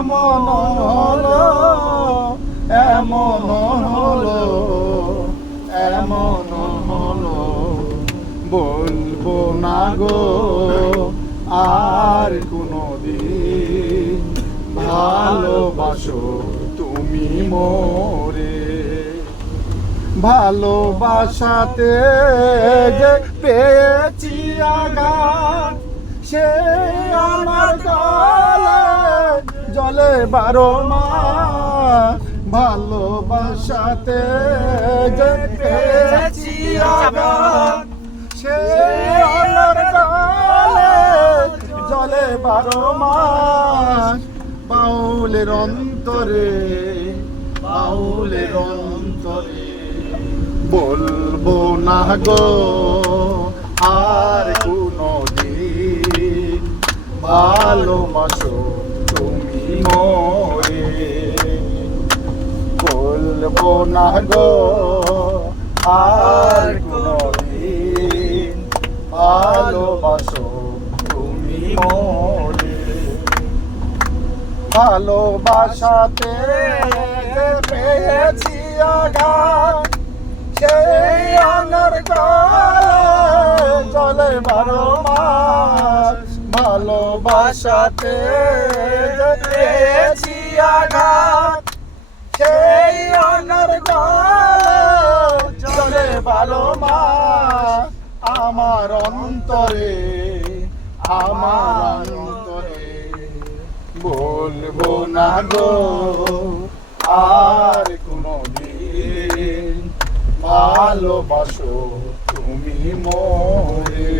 এমন হলো, এমন হলো, এমন হলো, বলবো না গো আর কোনদিন ভালোবাসো তুমি মোরে। ভালোবাসাতে যে পেয়েছি আঘাত, সে আমার গলে জলে 12 মাস। ভালোবাসাতে যে পেয়েছি আঘাত, সে আমার গলে জলে 12 মাস। বাউলের অন্তরে, বাউলের অন্তরে বলবো না গো আর কোনদিন ভালোবাসো তুমি মোরে। বলবো না গো আর কোনদিন ভালোবাসো তুমি মোরে। ভালোবাসাতে পেয়েছি আঘাত, সেই আমার গলে জলে 12 মাস। ভালোবাসাতে পেয়েছি আঘাত, সেই আমার গলে জলে 12 মাস। আমার অন্তরে, আমার অন্তরে বলবো না গো আর কোনদিন ভালোবাসো তুমি মোরে।